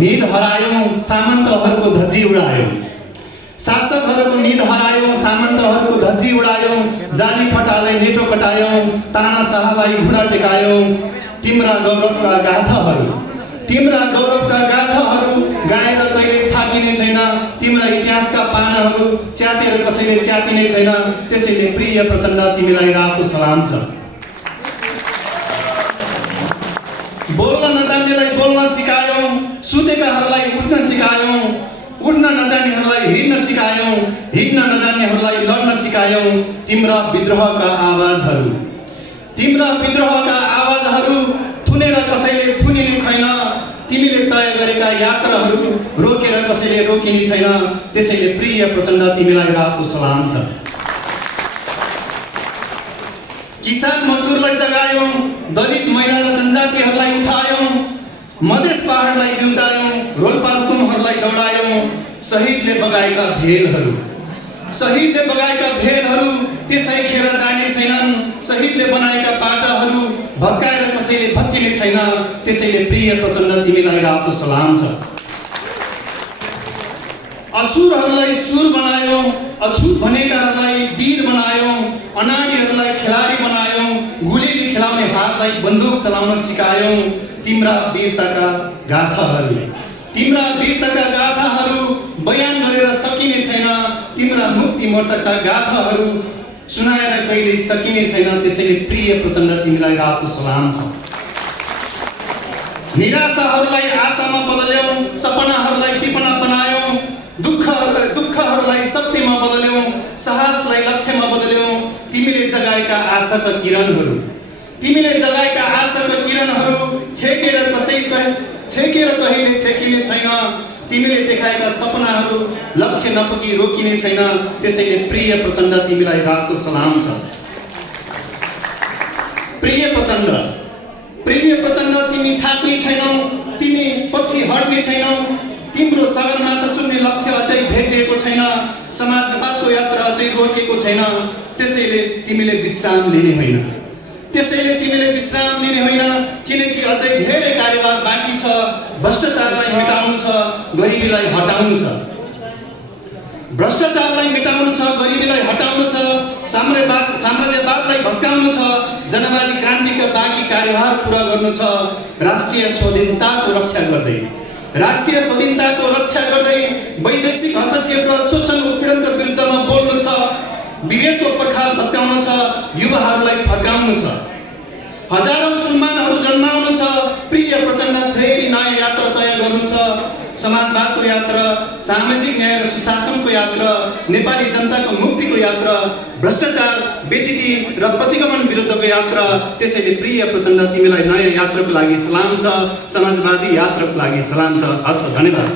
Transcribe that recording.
निद हरायौं सामन्तहरूको धज्जी उडायौं। शासकहरूको निद हरायौं सामन्तहरूको धज्जी उडायौं। जाली फटालाई नेटो कटायौं ताना शाहलाई घुँडा टेकायौं। तिम्रा गौरवका गाथाहरू गाएर कहिले थाकिने छैन। तिम्रा इतिहासका पानाहरू च्यातेर कसैले च्यातिने छैन। त्यसैले प्रिय प्रचण्ड तिमीलाई रातो सलाम छ। बोल्न नजान्नेलाई बोल्न सिकायौं। सुतेकाहरूलाई उठ्न सिकायौं। उठ्न नजान्नेहरूलाई हिँड्न सिकायौं। हिँड्न नजान्नेहरूलाई लड्न सिकायौं। तिम्रा विद्रोहका आवाजहरू थुनेर कसैले थुनिने छैन। तिमीले तय गरेका यात्राहरू रोकेर कसैले रोकिने छैन। त्यसैले प्रिय प्रचण्ड तिमीलाई रातो सलाम छ। किसान मजदुरलाई जगायौं। दलित महिला र जनजातिहरूलाई उठायौं। मधेस पहाडलाई बिउचायौं। रोल्पा रुकुमहरूलाई दौडायौं। शहीदले बगाएका भेलहरू त्यसै खेर जाने छैनन्। शहीदले बनाएका बाटाहरू भत्काएर कसैले भत्किने छैन। त्यसैले प्रिय प्रचण्ड तिमीलाई रातो सलाम छ। असुरहरूलाई सुर बनायौं। अछुत भनेकाहरूलाई वीर बनायौं। अनाडीहरूलाई खेलाडी बनायौं। गुलीले खेलाउने हातलाई बन्दुक चलाउन सिकायौं। तिम्रा वीरताका गाथाहरू बयान गरेर सकिने छैन। तिम्रा मुक्ति मोर्चाका गाथाहरू सुनाएर कहिले सकिने छैन। त्यसैले प्रिय प्रचण्ड तिमीलाई रातो सलाम छ। निराशाहरूलाई आशामा बदल्यौं। सपनाहरूलाई टिपना बनायौं। दुःखहरूलाई सत्यमा बदल्यौं। साहसलाई लक्ष्यमा बदल्यौं। तिमीले जगाएका आशाका किरणहरू छेकेर कहिले छेकिने छैन। तिमीले देखाएका सपनाहरू लक्ष्य नपुगी रोकिने छैन। त्यसैले प्रिय प्रचण्ड तिमीलाई रातो सलाम छ। प्रिय प्रचण्ड तिमी थाक्ने छैनौ। तिमी पछि हट्ने छैनौ। तिम्रो सगरमाथा चुन्ने लक्ष्य अझै भेटिएको छैन। समाजवादको यात्रा अझै रोकिएको छैन। त्यसैले तिमीले विश्राम लिने होइन। किनकि अझै धेरै कार्यभार बाँकी छ। भ्रष्टाचारलाई मेटाउनु छ। गरिबीलाई हटाउनु छ। साम्राज्यवादलाई भत्काउनु छ। जनवादी क्रान्तिका बाँकी कार्यभार पूरा गर्नु छ। राष्ट्रिय स्वाधीनताको रक्षा गर्दै वैदेशिक हस्तक्षेप र शोषण उत्पीडनको विरुद्धमा बोल्नु छ। विवेकको पर्खाल भत्काउनु छ। युवाहरूलाई फर्काउनु छ। हजारौं कुलमानहरू जन्माउनु छ। प्रिय प्रचण्ड फेरि नयाँ यात्रा तय गर्नु छ। समाजवादको यात्रा, सामाजिक न्याय र सुशासनको यात्रा, नेपाली जनताको मुक्तिको यात्रा, भ्रष्टाचार, बेथिति र प्रतिगमन विरुद्धको यात्रा। त्यसैले प्रिय प्रचण्ड तिमीलाई नयाँ यात्राको लागि सलाम छ। समाजवादी यात्राको लागि सलाम छ। हस्त धन्यवाद।